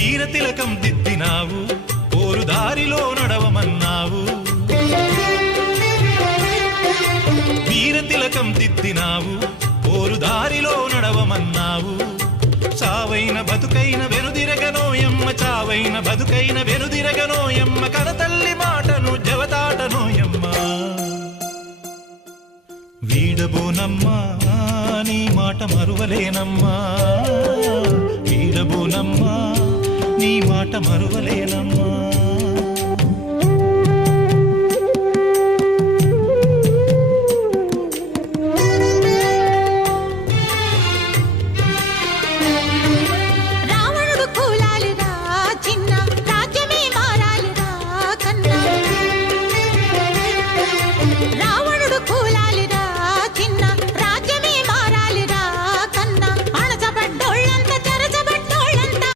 వీర తిలకం దిద్దినావు పోరు దారిలో నడవమన్నావు వీర తిలకం దిద్దినావు పోరు దారిలో నడవమన్నావు చావైన బతుకైన వెనుదిరగనోయమ్మ చావైన బతుకైన వెనుదిరగనోయమ్మ కనతల్లి మాటను జవతాటనోయమ్మ వీడబోనమ్మా నీ మాట మరువలేనమ్మా వీడబోనమ్మా నీ మాట మరువలేనమ్మా